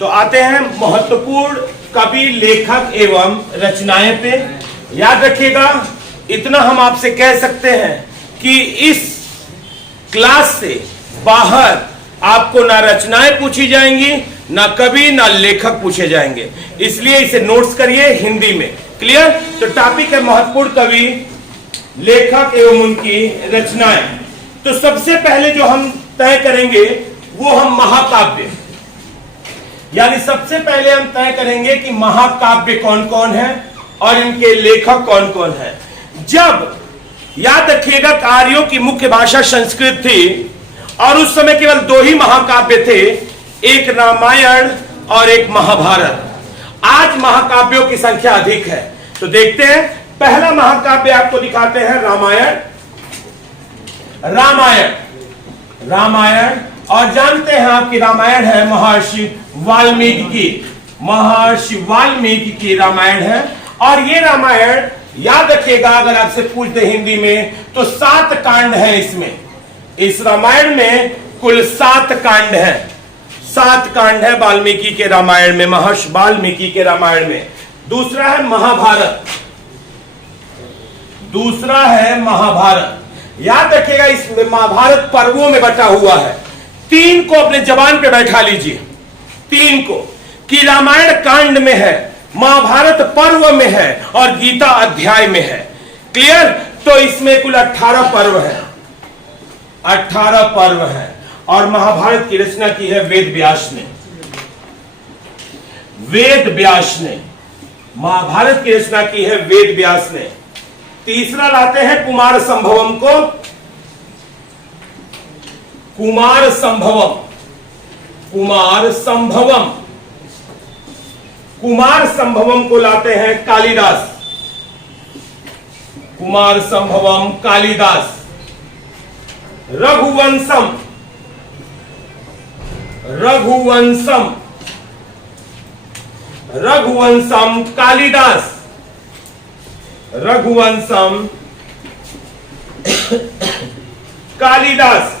तो आते हैं महत्वपूर्ण कवि, लेखक एवं रचनाएं पे। याद रखिएगा, इतना हम आपसे कह सकते हैं कि इस क्लास से बाहर आपको ना रचनाएं पूछी जाएंगी, ना कवि, ना लेखक पूछे जाएंगे, इसलिए इसे नोट्स करिए हिंदी में। क्लियर? तो टॉपिक है महत्वपूर्ण कवि, लेखक एवं उनकी रचनाएं। तो सबसे पहले जो हम तय करेंगे वो हम महाकाव्य, यानी सबसे पहले हम तय करेंगे कि महाकाव्य कौन कौन है और इनके लेखक कौन कौन है। जब याद रखिएगा, आर्यों की मुख्य भाषा संस्कृत थी और उस समय केवल दो ही महाकाव्य थे, एक रामायण और एक महाभारत। आज महाकाव्यों की संख्या अधिक है। तो देखते हैं, पहला महाकाव्य आपको दिखाते हैं रामायण। रामायण और जानते हैं आपकी रामायण है महर्षि वाल्मीकि की रामायण है। और ये रामायण याद रखिएगा, अगर आपसे पूछते हिंदी में तो 7 कांड हैं इसमें। इस रामायण में कुल 7 कांड हैं। 7 कांड है वाल्मीकि के रामायण में, महर्षि वाल्मीकि के रामायण में। दूसरा है महाभारत। याद रखिएगा, इस महाभारत पर्वों में बटा हुआ है। 3 को अपने जबान पे बैठा लीजिए, 3 को, कि रामायण कांड में है, महाभारत पर्व में है और गीता अध्याय में है। क्लियर? तो इसमें कुल 18 पर्व है। 18 पर्व है। और महाभारत की रचना की है वेद व्यास ने। महाभारत की रचना की है वेद व्यास ने। तीसरा लाते हैं कुमार संभवम को लाते हैं कालिदास। रघुवंशम कालिदास।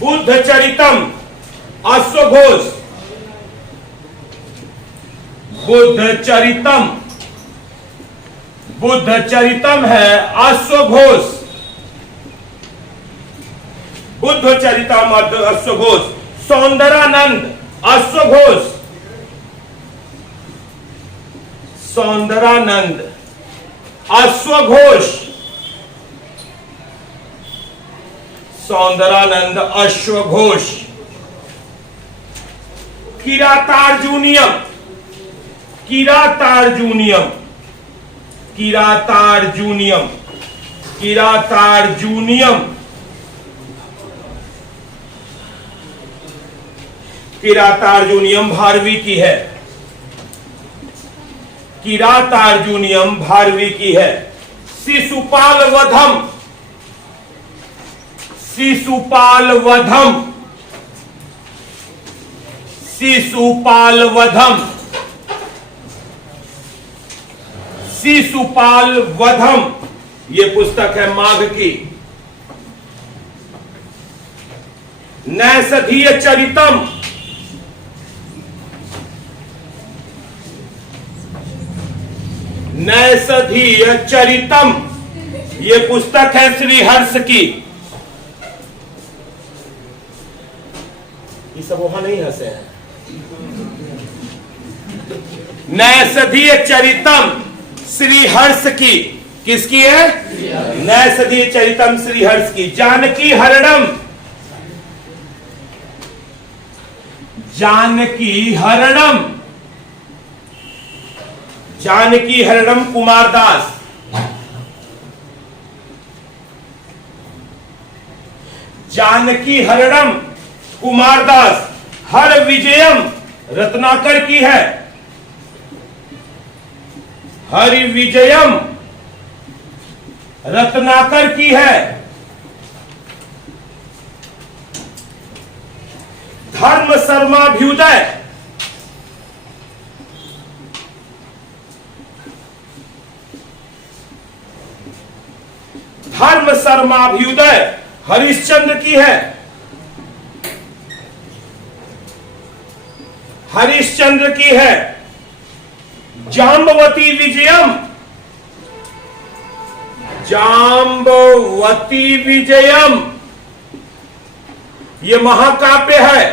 बुद्धचरितम अश्वघोष। बुद्धचरितम है अश्वघोष। बुद्धचरितम अश्वघोष। सौंदरानंद अश्वघोष। किरातार्जुनियम। भारवी की है। भारवी की है। शिशुपाल वधम ये पुस्तक है माघ की। नैषधीय चरितम ये पुस्तक है श्रीहर्ष की। ये सब वहां नहीं हंसे हैं। नैषधीय चरितम श्रीहर्ष की। किसकी है? नैषधीय चरितम श्रीहर्ष की। जानकी हरणम कुमारदास। हर विजयम रत्नाकर की है। हरिविजयम रत्नाकर की है। धर्म शर्माभ्युदय हरिश्चंद्र की है। हरिश्चंद्र की है। जाम्बवती विजयम, जाम्बवती विजयम ये महाकाव्य है।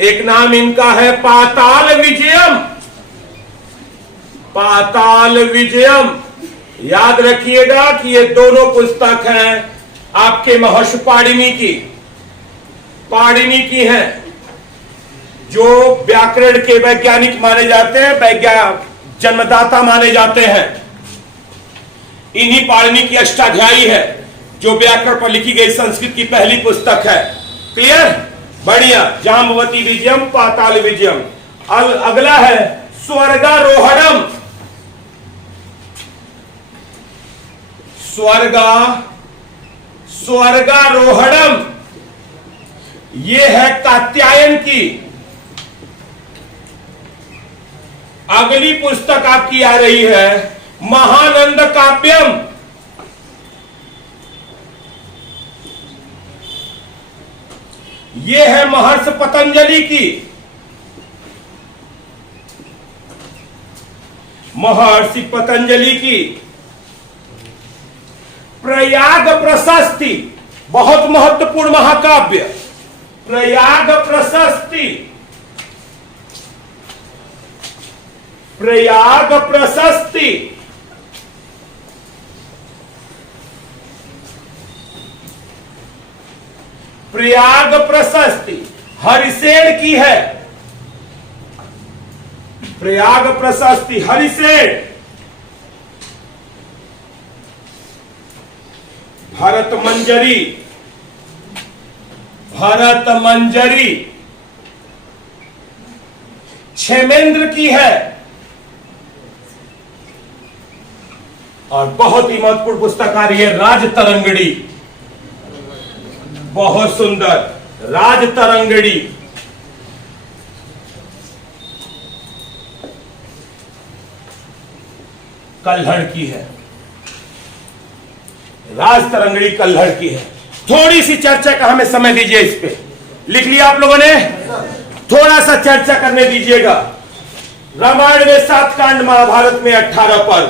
एक नाम इनका है पाताल विजयम, पाताल विजयम। याद रखिएगा कि ये दोनों पुस्तक हैं आपके महर्षि पाणिनि की, पाणिनि की हैं, जो व्याकरण के वैज्ञानिक माने जाते हैं, जन्मदाता माने जाते हैं। इन्हीं पाणिनि की अष्टाध्यायी है, जो व्याकरण पर लिखी गई संस्कृत की पहली पुस्तक है। क्लियर, बढ़िया। जाम्बवती विजयम, पाताल विजयम। अगला है स्वर्गारोहणम, स्वर्गारोहणम ये है कात्यायन की। अगली पुस्तक आपकी आ रही है महानंद काव्यम, ये है महर्षि पतंजलि की, महर्षि पतंजलि की। प्रयाग प्रशस्ति बहुत महत्वपूर्ण महाकाव्य, प्रयाग प्रशस्ति, प्रयाग प्रशस्ति प्रयाग प्रशस्ति हरिसेन की है। प्रयाग प्रशस्ति हरिसेन। भरत मंजरी, भरत मंजरी क्षेमेंद्र की है। और बहुत ही महत्वपूर्ण पुस्तक आ रही है राजतरंगिणी, बहुत सुंदर राजतरंगिणी। कल्हड़ की है, राजतरंगिणी कल्हड़ की है। थोड़ी सी चर्चा का हमें समय दीजिए, इस पे लिख लिया आप लोगों ने? थोड़ा सा चर्चा करने दीजिएगा। रामायण में 7 कांड, महाभारत में 18 पर्व,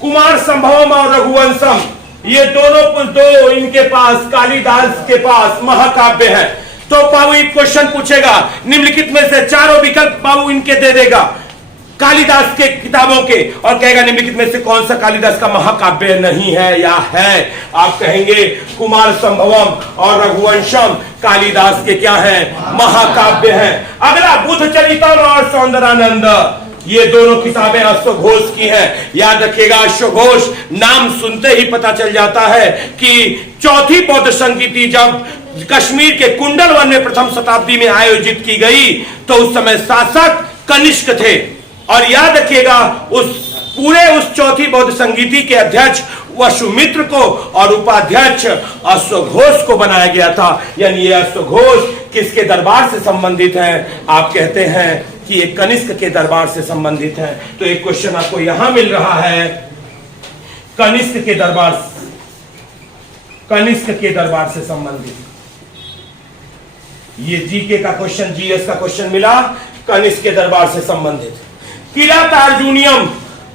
कुमार संभवम और रघुवंशम ये दो इनके पास, कालिदास के पास महाकाव्य है। तो बाबू एक क्वेश्चन पूछेगा, निम्नलिखित में से चारों विकल्प बाबू इनके दे देगा कालिदास के किताबों के, और कहेगा निम्नलिखित में से कौन सा कालिदास का महाकाव्य नहीं है या है। आप कहेंगे कुमार संभवम और रघुवंशम कालिदास के क्या है? महाकाव्य हैं। अगला बुद्ध चरितम और सौंदरानंद, ये दोनों किताबें अश्वघोष की हैं। याद रखिएगा, अश्वघोष नाम सुनते ही पता चल जाता है कि चौथी बौद्ध संगीति जब कश्मीर के कुंडल वन में प्रथम शताब्दी में आयोजित की गई तो उस समय शासक कनिष्क थे। और याद रखिएगा उस चौथी बौद्ध संगीति के अध्यक्ष वसुमित्र को और उपाध्यक्ष अश्वघोष को बनाया गया था। यानी ये अश्वघोष किसके दरबार से संबंधित है? आप कहते हैं कि ये कनिष्क के दरबार से संबंधित है। तो एक क्वेश्चन आपको यहां मिल रहा है, कनिष्क के दरबार से संबंधित। ये जीके का क्वेश्चन, जीएस का क्वेश्चन मिला, कनिष्क के दरबार से संबंधित। किरातार्जुनियम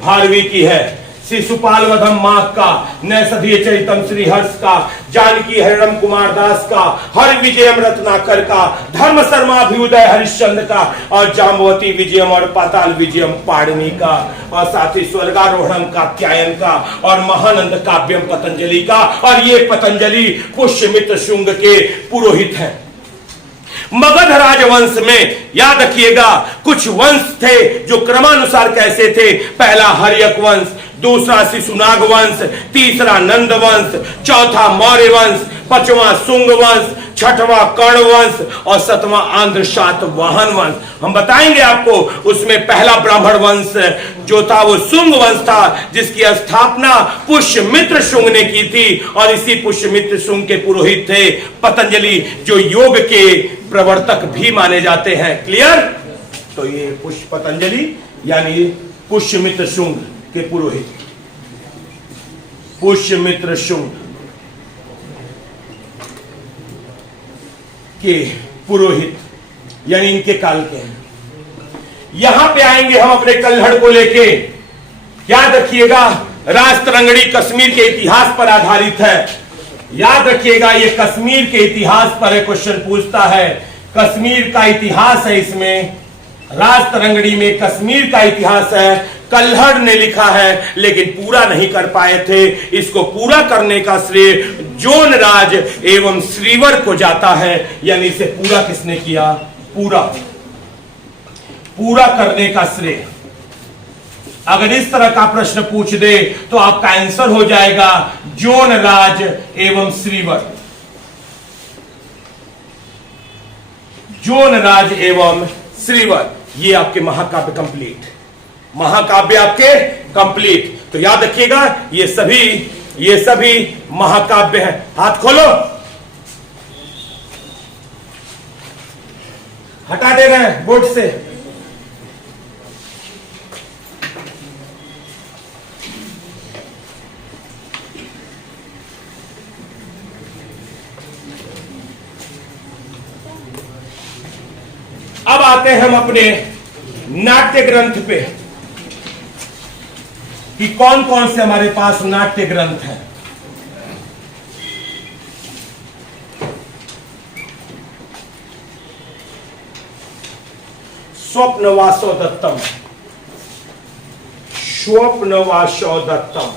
भारवी की है, शिशुपाल वधम माघ का, नैषधीय चरितम श्रीहर्ष का, जानकी हरिणम कुमार दास का, हरि विजयम रत्नाकर का, धर्म शर्माभ्युदय हरिश्चंद्र का, और जाम्बवती विजयम और पाताल विजयम पाणिनि का, और साथ ही स्वर्गारोहणम कात्यायन का, और महानंद काव्यम पतंजलि का। और ये पतंजलि पुष्यमित्र शुंग के पुरोहित हैं। मगध राजवंश में याद रखिएगा कुछ वंश थे जो क्रमानुसार कैसे थे। पहला हर्यक वंश, दूसरा शिशुनाग वंश, तीसरा नंद वंश, चौथा मौर्य वंश, पांचवा सुंग वंश, छठवां कर्ण वंश और सातवां आंध्र सातवाहन वंश। हम बताएंगे आपको। उसमें पहला ब्राह्मण वंश जो था वो शुंग वंश था, जिसकी स्थापना पुष्यमित्र शुंग ने की थी। और इसी पुष्यमित्र शुंग के पुरोहित थे पतंजलि, जो योग के प्रवर्तक भी माने जाते हैं। क्लियर? तो ये पतंजलि यानी पुष्यमित्र शुंग के पुरोहित, पुष्यमित्र शुंग के पुरोहित यानी इनके काल के हैं। यहां पे आएंगे हम अपने कल्हड़ को लेके। याद रखिएगा, राज तरंगड़ी कश्मीर के इतिहास पर आधारित है। याद रखिएगा, ये कश्मीर के इतिहास पर क्वेश्चन पूछता है। कश्मीर का इतिहास है, इसमें राज तरंगड़ी में कश्मीर का इतिहास है। कल्हड़ ने लिखा है लेकिन पूरा नहीं कर पाए थे। इसको पूरा करने का श्रेय जोन राज एवं श्रीवर को जाता है। यानी इसे पूरा किसने किया? पूरा करने का श्रेय। अगर इस तरह का प्रश्न पूछ दे तो आपका आंसर हो जाएगा जोन राज एवं श्रीवर। जोन राज एवं श्रीवर, ये आपके महाकाव्य कंप्लीट। महाकाव्य आपके कंप्लीट। तो याद रखिएगा, ये सभी महाकाव्य हैं। हाथ खोलो, हटा दे रहे हैं बोर्ड से। अब आते हैं हम अपने नाट्य ग्रंथ पे कि कौन कौन से हमारे पास नाट्य ग्रंथ हैं। स्वप्नवासो दत्तम, स्वप्नवासो दत्तम,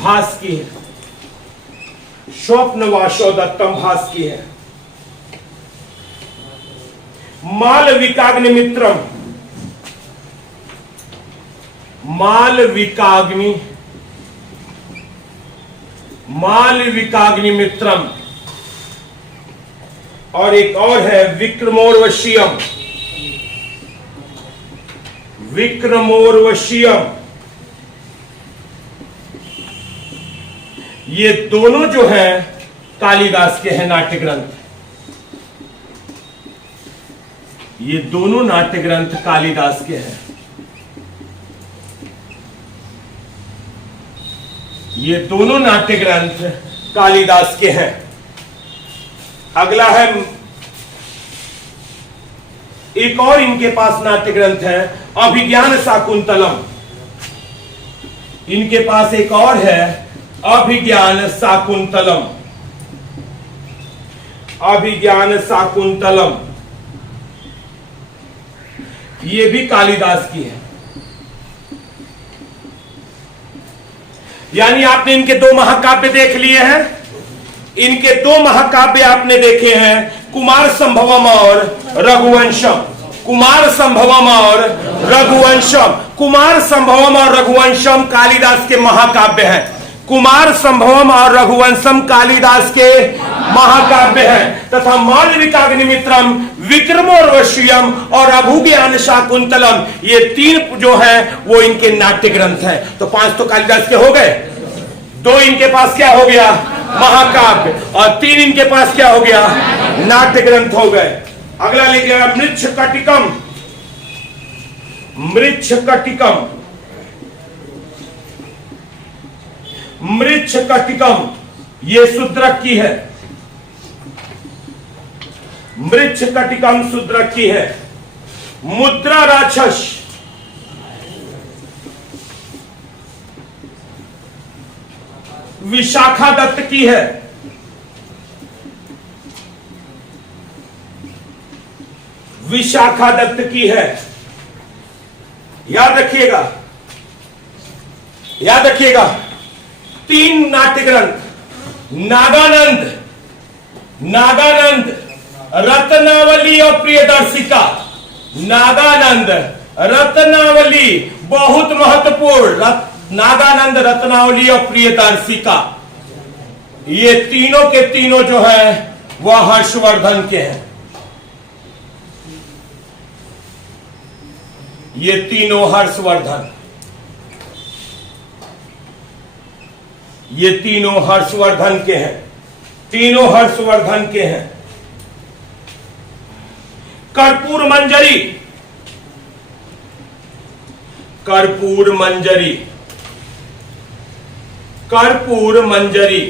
भास की है। स्वप्नवासो दत्तम भास की है। मालविकाग्निमित्रम, मालविकाग्निमित्रम, और एक और है विक्रमोर्वशीयम, विक्रमोर्वशीयम। ये दोनों जो हैं कालिदास के हैं नाट्य ग्रंथ। ये दोनों नाट्य ग्रंथ कालिदास के हैं। ये दोनों नाट्य ग्रंथ कालिदास के हैं। अगला है, एक और इनके पास नाट्य ग्रंथ है अभिज्ञान शाकुंतलम। इनके पास एक और है अभिज्ञान शाकुंतलम, अभिज्ञान शाकुंतलम। ये भी कालिदास की है। यानी आपने इनके दो महाकाव्य देख लिए हैं। इनके दो महाकाव्य आपने देखे हैं, कुमार संभवम और रघुवंशम। कुमार संभवम और रघुवंशम, कुमार संभवम और रघुवंशम कालिदास के महाकाव्य हैं। कुमार संभवम और रघुवंशम कालिदास के महाकाव्य हैं। तथा मालविकाग्निमित्रम, विक्रमोर्वशीयम और अभिज्ञान शाकुंतलम, ये तीन जो हैं वो इनके नाट्य ग्रंथ हैं। तो 5 तो कालिदास के हो गए। 2 इनके पास क्या हो गया? महाकाव्य। और 3 इनके पास क्या हो गया? नाट्य ग्रंथ हो गए। अगला ले गया मृच्छकटिकम, मृच्छकटिकम, मृच्छकटिकम। ये शूद्रक की है। मृच्छकटिकम शूद्रक की है। मुद्रा राक्षस, विशाखा दत्त की है। विशाखा दत्त की है। याद रखिएगा, याद रखिएगा। 3 नाट्य ग्रंथ, नागानंद, नागानंद, रत्नावली और प्रियदर्शिका। नागानंद, रत्नावली बहुत महत्वपूर्ण। नागानंद, रत्नावली और प्रियदर्शिका, ये तीनों के तीनों जो है वह हर्षवर्धन के हैं। ये तीनों हर्षवर्धन, ये तीनों हर्षवर्धन के हैं। तीनों हर्षवर्धन के हैं। कर्पूर मंजरी, कर्पूर मंजरी, कर्पूर मंजरी,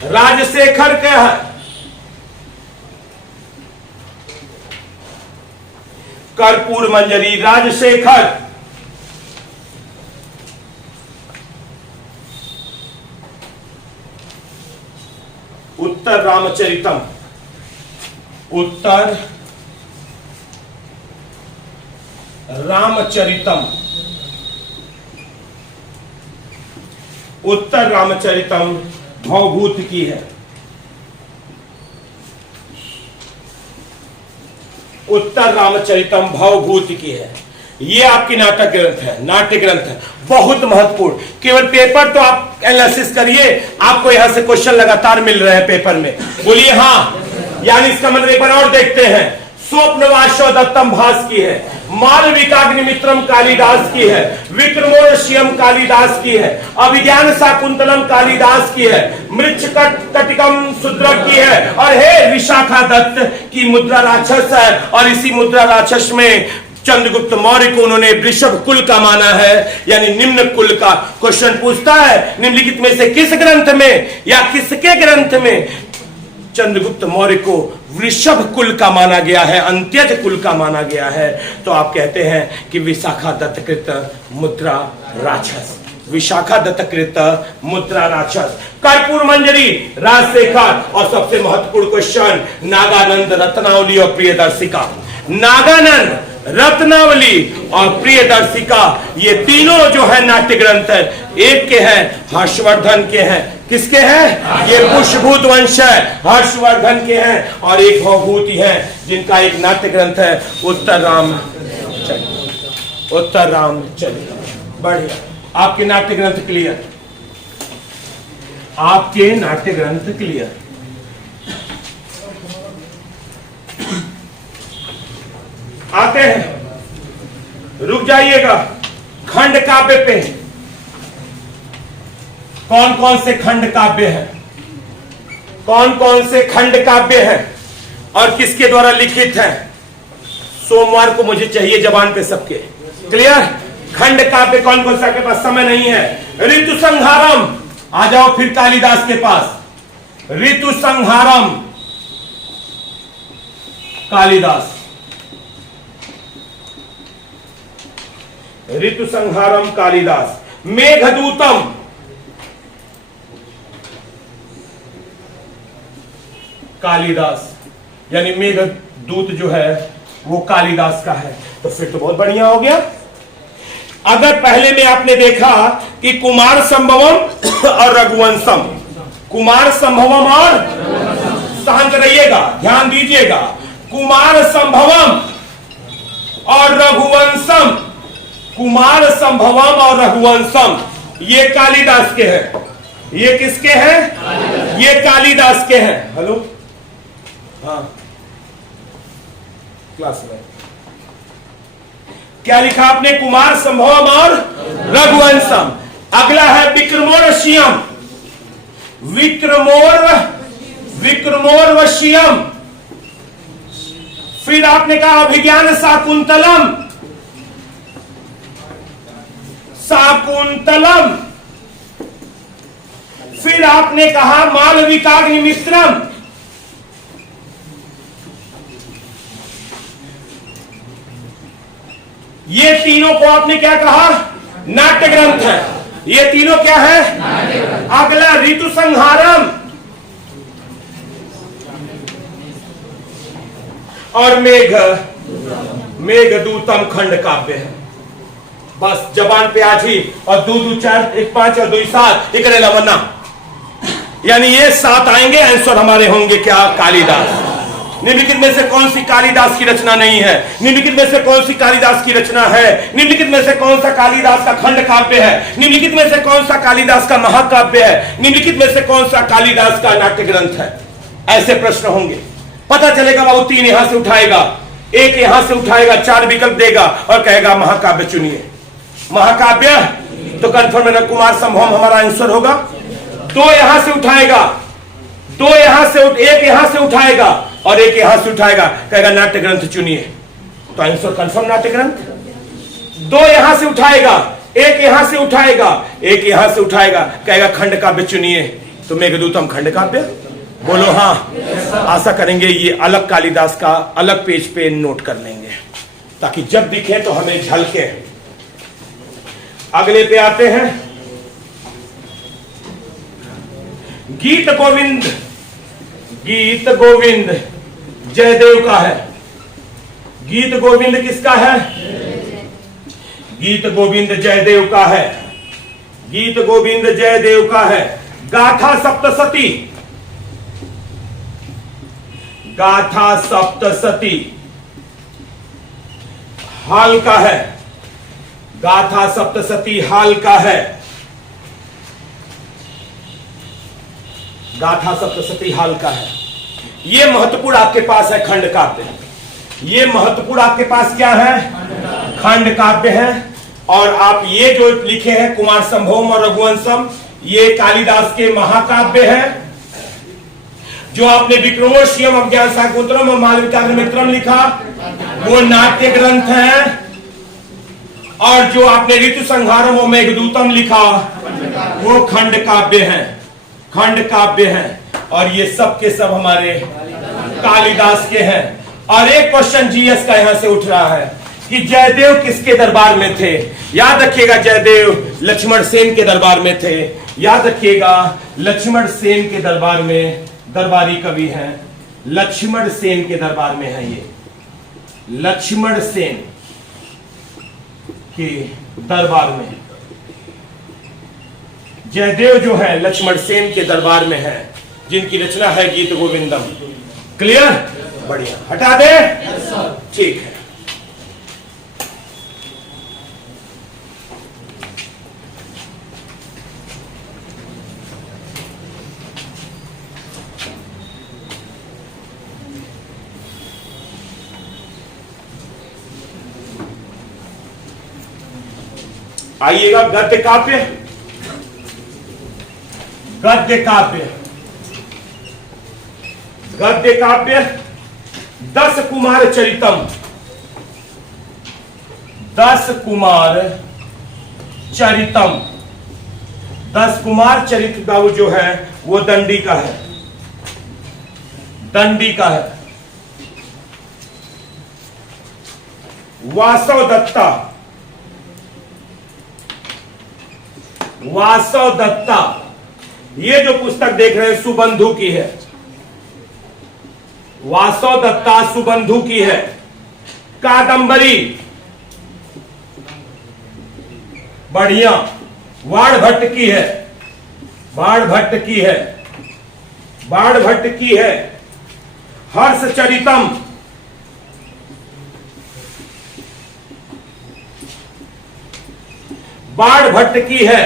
राजशेखर के है। कर्पूर मंजरी राजशेखर। उत्तर रामचरितम, उत्तर रामचरितम, उत्तर रामचरितम भवभूत की है। उत्तर रामचरितम भवभूत की है। ये आपकी नाटक ग्रंथ है, नाट्य ग्रंथ है, बहुत महत्वपूर्ण। केवल पेपर तो आप एनालिसिस करिए, आपको यहां से क्वेश्चन लगातार मिल रहे हैं पेपर में। बोलिए हाँ, यानी इसका मतलब एक बार और देखते हैं। स्वप्नवासो दत्तम भास की है, मालविकाग्निमित्रम कालिदास की है, विक्रमोर्वशीयम कालिदास की है, अभिज्ञान शाकुंतलम कालिदास की है, मृच्छकटिकम शूद्रक की है, और हे विशाखा दत्त की मुद्रा राक्षस है। और इसी मुद्रा राक्षस में चंद्रगुप्त मौर्य को उन्होंने वृषभ कुल का माना है, यानी निम्न कुल का। क्वेश्चन पूछता है निम्नलिखित में से किस ग्रंथ में या किसके ग्रंथ में चंद्रगुप्त मौर्य को वृषभ कुल का माना गया है, अंत्यज कुल का माना गया है? तो आप कहते हैं कि विशाखा दत्तकृत मुद्रा राक्षस, विशाखा दत्तकृत मुद्रा राक्षस। कर्पूर मंजरी राजशेखर। और सबसे महत्वपूर्ण क्वेश्चन, नागानंद, रत्नावली और प्रियदर्शिका। नागानंद, रत्नावली और प्रियदर्शिका, ये तीनों जो है नाट्य ग्रंथ है। एक के हैं हर्षवर्धन के हैं। किसके हैं? ये पुष्यभूत वंश है, हर्षवर्धन के हैं। और एक भवभूति है जिनका एक नाट्य ग्रंथ है उत्तर रामचरित। उत्तर रामचरित। बढ़िया, आपके नाट्य ग्रंथ क्लियर, आपके नाट्य ग्रंथ क्लियर। आते हैं, रुक जाइएगा खंड काव्य पे। कौन कौन से खंड काव्य हैं, कौन कौन से खंड काव्य हैं और किसके द्वारा लिखित हैं? सोमवार को मुझे चाहिए जबान पे सबके। क्लियर? खंड काव्य कौन कौन सा? के पास समय नहीं है। ऋतु संहारम, आ जाओ फिर कालिदास के पास। ऋतु संहारम कालिदास, ऋतु संहारम कालिदास। मेघदूतम कालिदास, यानी मेघदूत जो है वो कालिदास का है। तो फिर तो बहुत बढ़िया हो गया। अगर पहले में आपने देखा कि कुमार संभवम और रघुवंशम, कुमार संभवम और, शांत रहिएगा, ध्यान दीजिएगा, कुमार संभवम और रघुवंशम, कुमार संभवम और रघुवंशम ये कालिदास के हैं। ये किसके हैं? ये कालिदास के हैं। हेलो, हाँ, क्लास में क्या लिखा आपने? कुमार संभवम और रघुवंशम। अगला है विक्रमोर्वशीयम, विक्रमोर्वशीयम। फिर आपने कहा अभिज्ञान शाकुंतलम, शाकुंतलम। फिर आपने कहा मालविकाग्निमित्रम, ये तीनों को आपने क्या कहा? नाट्य ग्रंथ है। ये तीनों क्या है? अगला ऋतु संहारम और मेघदूतम खंड काव्य है। बस जबान पे आज ही, और 2 2 4 1 5 और 2 7 एक लवन्ना, यानी ये 7 आएंगे। आंसर हमारे होंगे क्या? कालिदास। निम्नलिखित में से कौन सी कालिदास की रचना नहीं है? निम्नलिखित में से कौन सी कालिदास की रचना है? निम्नलिखित में से कौन सा कालिदास का खंड काव्य है? निम्नलिखित में से कौन सा कालिदास का महाकाव्य है? निम्नलिखित में से कौन सा कालिदास का नाट्य ग्रंथ है? ऐसे प्रश्न होंगे। पता चलेगा बाबू, 3 यहां से उठाएगा, 1 यहां से उठाएगा, 4 विकल्प देगा और कहेगा महाकाव्य चुनिए। महाकाव्य तो कंफर्म कुमार संभवम हमारा आंसर होगा। 2 यहां से उठाएगा, 2 यहां से, 1 यहां से उठाएगा और 1 यहां से उठाएगा, कहेगा नाट्य ग्रंथ चुनिए। तो आंसर कंफर्म नाट्य ग्रंथ। 2 यहां से उठाएगा, 1 यहां से उठाएगा, 1 यहां से उठाएगा, कहेगा खंड काव्य चुनिए। तो मेघदूतम खंड काव्य बोलो हाँ। आशा करेंगे ये अलग कालिदास का अलग पेज पे नोट कर लेंगे ताकि जब दिखे तो हमें झलके। अगले पे आते हैं, गीत गोविंद। गीत गोविंद जयदेव का है। गीत गोविंद किसका है? गीत गोविंद जयदेव का है। गीत गोविंद जयदेव का है। गाथा सप्तशती। गाथा सप्तशती हाल का है। गाथा सप्तशती हाल का है। गाथा सप्तशती हाल का है। ये महत्वपूर्ण आपके पास है खंड काव्य। ये महत्वपूर्ण आपके पास क्या है? खंड काव्य है। और आप ये जो लिखे हैं कुमार संभवम और रघुवंशम, ये कालिदास के महाकाव्य है। जो आपने विक्रमोर्वशीयम अज्ञान शाकुंतलम और मालविकाग्निमित्रम लिखा वो नाट्य ग्रंथ है। और जो आपने ऋतु संहारम और मेघदूतम लिखा वो खंड काव्य है। खंड काव्य है। और ये सब के सब हमारे कालिदास के हैं। और एक क्वेश्चन जीएस का यहां से उठ रहा है कि जयदेव किसके दरबार में थे? याद रखिएगा, जयदेव लक्ष्मण सेन के दरबार में थे। याद रखिएगा, लक्ष्मण सेन के दरबार में दरबारी कवि हैं। लक्ष्मण सेन के दरबार में है ये। लक्ष्मण सेन के दरबार में जयदेव जो है लक्ष्मण सेन के दरबार में है, जिनकी रचना है गीत गोविंदम। क्लियर? बढ़िया। हटा दे? ठीक है। आइएगा गद्य काव्य। गद्य काव्य। गद्य काव्य 10 कुमार चरितम। 10 कुमार चरितम। 10 कुमार चरित का वो जो है वो दंडी का है। दंडी का है। वासव दत्ता। वासव दत्ता ये जो पुस्तक देख रहे हैं सुबंधु की है। वासव दत्ता सुबंधु की है। कादंबरी बढ़िया बाण भट्ट की है। बाण भट्ट की है। बाण भट्ट की है। हर्ष चरितम बाण भट्ट की है।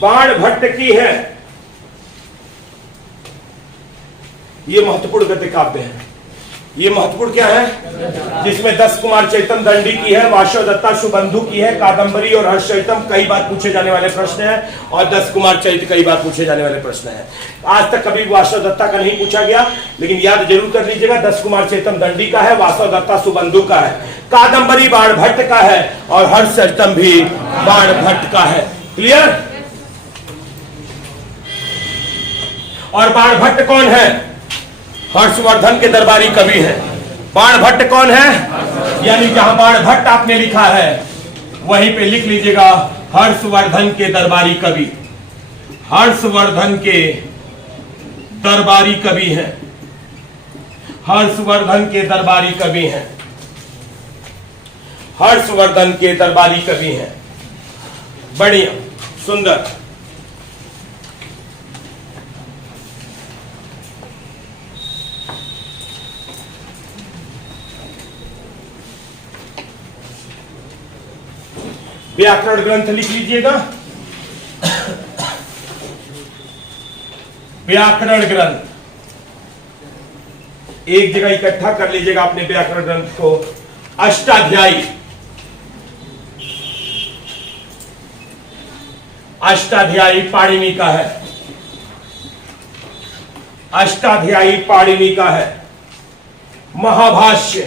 बाण भट्ट की है। ये महत्वपूर्ण गद्य काव्य है। ये महत्वपूर्ण क्या है? जिसमें 10 कुमार चरितम दंडी की है, वासव दत्ता सुबंधु की है, कादंबरी और हर्ष चरितम कई बार पूछे जाने वाले प्रश्न हैं, और 10 कुमार चरित कई बार पूछे जाने वाले प्रश्न हैं। आज तक कभी वासव दत्ता का नहीं पूछा गया, लेकिन याद जरूर कर लीजिएगा 10 कुमार चरितम दंडी का है, वासव दत्ता सुबंधु का है, कादंबरी बाण भट्ट का है, और हर्ष चरितम भी बाण भट्ट का है। क्लियर? और बाण भट्ट कौन है? हर्षवर्धन के दरबारी कवि है। बाण भट्ट कौन है? यानी जहां बाण भट्ट आपने लिखा है वहीं पे लिख लीजिएगा हर्षवर्धन के दरबारी कवि। हर्षवर्धन के दरबारी कवि हैं। हर्षवर्धन के दरबारी कवि हैं। हर्षवर्धन के दरबारी कवि हैं। बढ़िया, सुंदर। व्याकरण ग्रंथ लिख लीजिएगा। व्याकरण ग्रंथ एक जगह इकट्ठा कर लीजिएगा अपने व्याकरण ग्रंथ को। अष्टाध्यायी। अष्टाध्यायी पाणिनि का है। अष्टाध्यायी पाणिनि का है। महाभाष्य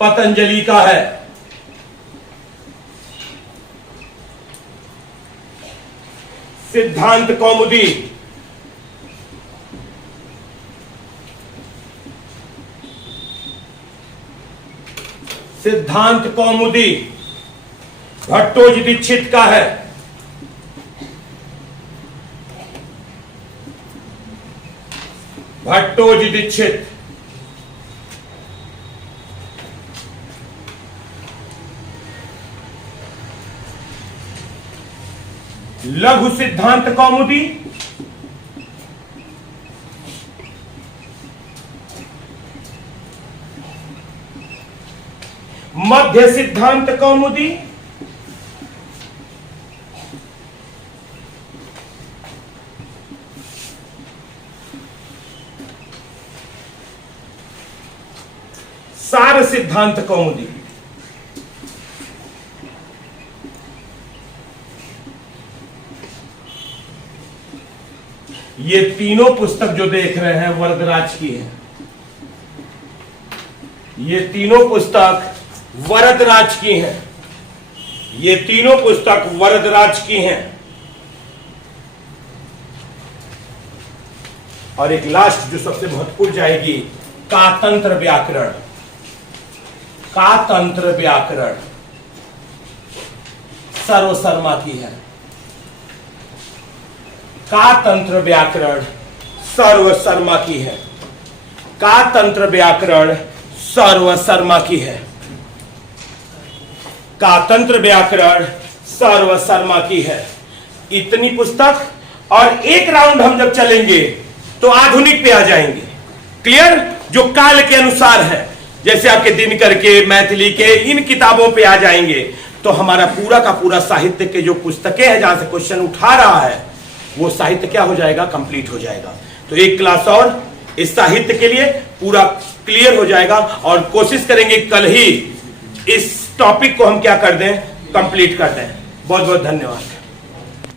पतंजलि का है। सिद्धांत कौमुदी, सिद्धांत कौमुदी भट्टोजी दीक्षित का है। भट्टोजी दीक्षित। लघु सिद्धांत कौमुदी मध्य सिद्धांत कौमुदी सार सिद्धांत कौमुदी। ये तीनों पुस्तक जो देख रहे हैं वरदराज की है। ये तीनों पुस्तक वरदराज की हैं। ये तीनों पुस्तक वरदराज की हैं। और एक लास्ट जो सबसे महत्वपूर्ण जाएगी, कातंत्र व्याकरण। कातंत्र व्याकरण सर्व शर्मा की है। कातंत्र व्याकरण सर्व शर्मा की है। कातंत्र व्याकरण सर्व शर्मा की है। कातंत्र व्याकरण सर्व शर्मा की है। इतनी पुस्तक, और एक राउंड हम जब चलेंगे तो आधुनिक पे आ जाएंगे। क्लियर? जो काल के अनुसार है, जैसे आपके दिनकर के, मैथिली के, इन किताबों पे आ जाएंगे तो हमारा पूरा का पूरा साहित्य के जो पुस्तकें हैं, जहां से क्वेश्चन उठा रहा है, वो साहित्य क्या हो जाएगा? कंप्लीट हो जाएगा। तो एक क्लास और इस साहित्य के लिए पूरा क्लियर हो जाएगा, और कोशिश करेंगे कल ही इस टॉपिक को हम क्या कर दें? कंप्लीट कर दें। बहुत बहुत धन्यवाद।